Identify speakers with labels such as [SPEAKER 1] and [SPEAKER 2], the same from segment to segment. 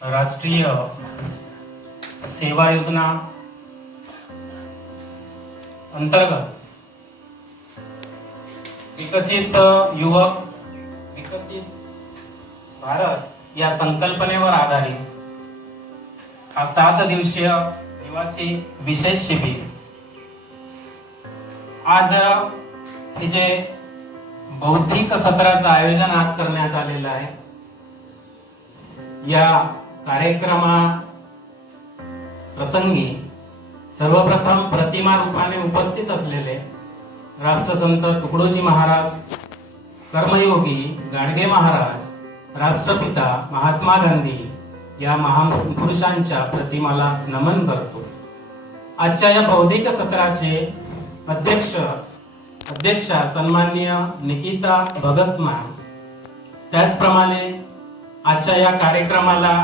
[SPEAKER 1] राष्ट्रीय सेवा योजना अंतर्गत विकसित युवक विकसित भारत या संकल्पनेवर आधारित हा सात दिवसीय निवासी विशेष शिबिर. आज हे जे बौद्धिक सत्राचं आयोजन आज करण्यात आलेलं आहे या कार्यक्रमा प्रसंगी सर्वप्रथम प्रतिमा रूपाने उपस्थित असलेले राष्ट्रसंत तुकडोजी महाराज कर्मयोगी गाडगे महाराज राष्ट्रपिता महात्मा गांधी या महान पुरुषांच्या प्रतिमाला नमन करतो. आजच्या या बौद्धिक सत्राचे अध्यक्ष अध्यक्षा सन्माननीय निकिता भगत त्याचप्रमाणे आजच्या या कार्यक्रमाला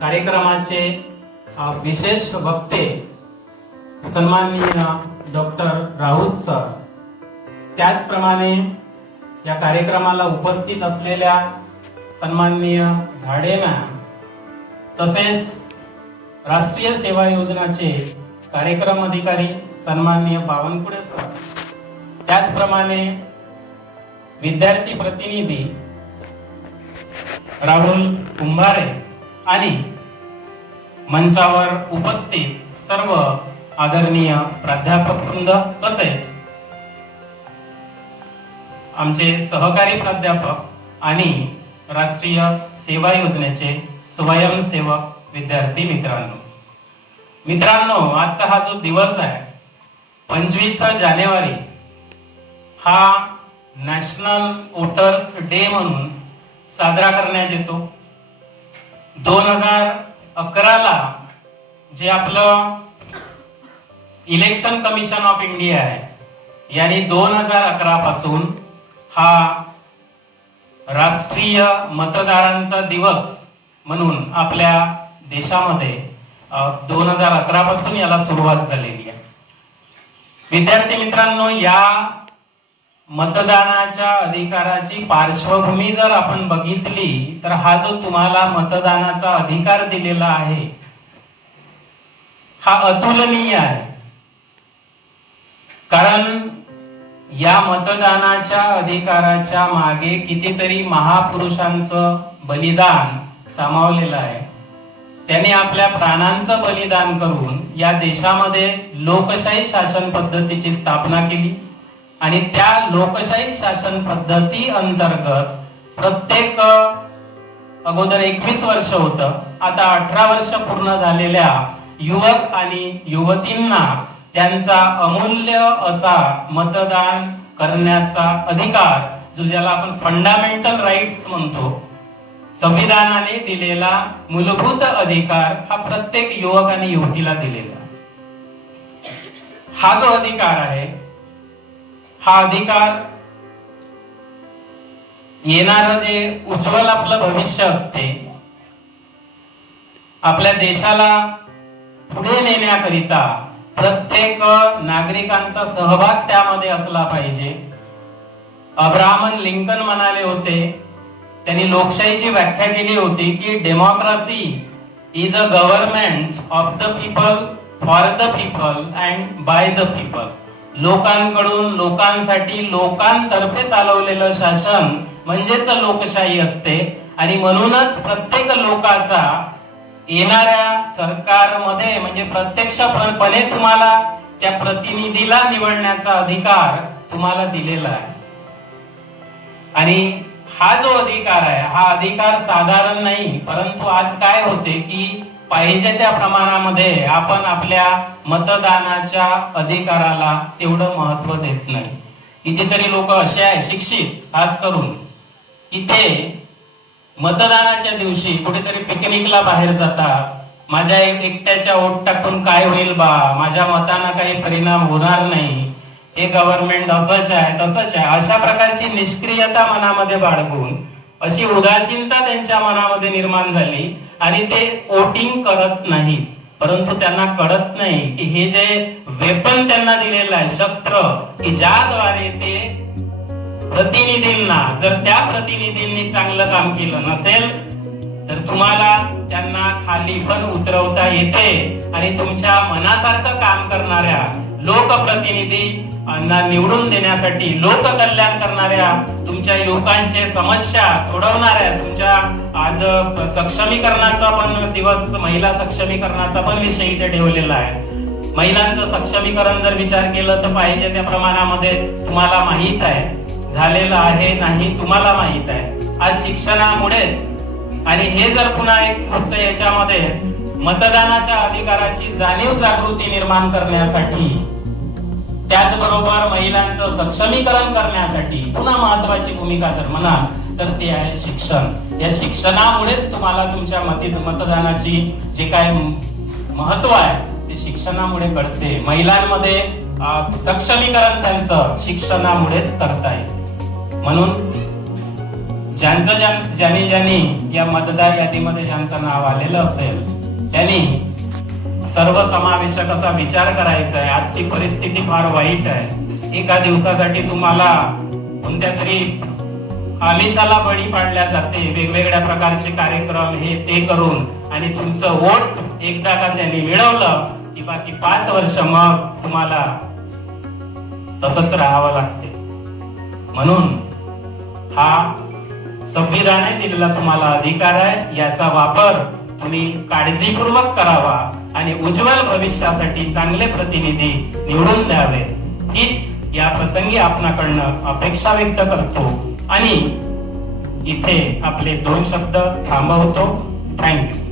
[SPEAKER 1] कार्यक्रमाचे विशेष वक्ते सन्माननीय डॉक्टर राहुल सर. त्याचप्रमाणे या कार्यक्रमाला उपस्थित असलेल्या सन्माननीय झाडे मॅम तसेच राष्ट्रीय सेवा योजनाचे कार्यक्रम अधिकारी सन्माननीय बावनकुळे सर. त्याचप्रमाणे विद्यार्थी प्रतिनिधी राहुल कुंभारे आणि मंचावर उपस्थित सर्व आदरणीय प्राध्यापक वृंद तसेच आमचे सहकारी प्राध्यापक आणि राष्ट्रीय सेवा योजनेचे स्वयंसेवक विद्यार्थी मित्रांनो. मित्रांनो आजचा हा जो दिवस आहे पंचवीस जानेवारी हा नॅशनल वोटर्स डे म्हणून साजरा करण्यात येतो. दोन हजार अकराला जे आपलं इलेक्शन कमिशन ऑफ इंडिया आहे यांनी दोन हजार अकरा पासून हा राष्ट्रीय मतदारांचा दिवस म्हणून आपल्या देशामध्ये दोन हजार अकरा पासून याला सुरुवात झालेली आहे. विद्यार्थी मित्रांनो या मतदानाच्या अधिकाराची पार्श्वभूमी जर आपण बघितली तर हा जो तुम्हाला मतदानाचा अधिकार दिलेला आहे हा अतुलनीय आहे. कारण या मतदानाच्या अधिकाराच्या मागे कितीतरी महापुरुषांचं बलिदान सामावलेलं आहे. त्यांनी आपल्या प्राणांचं बलिदान करून या देशामध्ये लोकशाही शासन पद्धतीची स्थापना केली. आणि त्या लोकशाही शासन पद्धती अंतर्गत प्रत्येक अगोदर एकवीस वर्ष होत. आता अठरा वर्ष पूर्ण झालेल्या युवक आणि युवतींना त्यांचा अमूल्य असा मतदान करण्याचा अधिकार जो ज्याला आपण फंडामेंटल राईट्स म्हणतो संविधानाने दिलेला मूलभूत अधिकार हा प्रत्येक युवक आणि युवतीला दिलेला हा जो अधिकार आहे हा अधिकार येणार जे उज्ज्वल आपलं भविष्य असते आपल्या देशाला पुढे नेण्याकरिता प्रत्येक नागरिकांचा सहभाग त्यामध्ये असला पाहिजे. अब्राहमन लिंकन म्हणाले होते त्यांनी लोकशाहीची व्याख्या केली होती की democracy is a government of the people for the people and by the people लोकांकडून लोकांसाठी लोकांतर्फे चालवलेलं शासन म्हणजेच लोकशाही असते. आणि म्हणूनच प्रत्येक लोकाचा येणाऱ्या सरकारमध्ये म्हणजे प्रत्यक्षपणे तुम्हाला त्या प्रतिनिधीला निवडण्याचा अधिकार तुम्हाला दिलेला आहे. आणि हा जो अधिकार आहे हा अधिकार साधारण नाही परंतु आज काय होते की पाहिजे त्या प्रमाणामध्ये आपण आपल्या मतदानाच्या अधिकाराला तेवढं महत्त्व देत नाही. कितीतरी लोक असे आहे शिक्षित खास करून की ते मतदानाच्या दिवशी कुठेतरी पिकनिकला बाहेर जातात. माझ्या एक- एकट्याच्या वोट टाकून काय होईल बा? माझ्या मतानं काही परिणाम होणार नाही. हे गव्हर्नमेंट असंच आहे तसंच आहे. अशा प्रकारची निष्क्रियता मनामध्ये बाळगून अशी उदासीनता त्यांच्या मनामध्ये निर्माण झाली. आणि ते वोटिंग करत नाही. परंतु त्यांना कळत नाही की हे जे वेपन त्यांना दिलेलं आहे शस्त्र की ज्याद्वारे ते प्रतिनिधींना जर त्या प्रतिनिधींनी चांगलं काम केलं नसेल तर तुम्हाला त्यांना खाली पण उतरवता येते आणि तुमच्या मनासारखं काम करणाऱ्या लोकप्रतिनिधी निवडून देण्यासाठी लोककल्याण करणाऱ्या तुमच्या युवकांचे समस्या सोडवणाऱ्या तुमच्या आज सक्षमीकरणाचा पण दिवस महिला सक्षमीकरणाचा पण विषय इथे ठेवलेला आहे. महिलांचं सक्षमीकरण जर विचार केलं तर पाहिजे त्या प्रमाणामध्ये तुम्हाला माहीत आहे. झालेलं आहे नाही तुम्हाला माहीत आहे. आज शिक्षणामुळेच आणि हे जर पुन्हा एक गोष्ट याच्यामध्ये मतदानाच्या अधिकाराची जाणीव जागृती निर्माण करण्यासाठी त्याचबरोबर महिलांचं सक्षमीकरण करण्यासाठी पुन्हा महत्वाची भूमिका जर म्हणाल तर ते आहे शिक्षण. या शिक्षणामुळेच तुम्हाला तुमच्या मती मतदानाची जे काय महत्त्व आहे ते शिक्षणामुळे कळते. महिलांमध्ये सक्षमीकरण त्यांचं शिक्षणामुळेच करता येईल. म्हणून ज्यांचं ज्यांनी ज्यांनी या मतदार यादीमध्ये ज्यांचं नाव आलेलं असेल त्यांनी सर्वसमावेशक असा विचार करायचा आहे. आजची परिस्थिती फार वाईट आहे. एका दिवसासाठी तुम्हाला कोणत्या तरी आमिषाला बळी पाडल्या जाते. वेगवेगळ्या प्रकारचे कार्यक्रम हे ते करून आणि तुमचं वोट एकदा का त्यांनी मिळवलं की बाकी पाच वर्ष मग तुम्हाला तसंच राहावं लागते. म्हणून हा संविधानाने दिलेला तुम्हाला अधिकार आहे. याचा वापर तुम्ही काळजीपूर्वक करावा आणि उज्ज्वल भविष्यासाठी चांगले प्रतिनिधी निवडून द्यावे. हीच या प्रसंगी आपणाकडनं अपेक्षा व्यक्त करतो. आणि इथे आपले दोन शब्द थांबवतो. थँक्यू.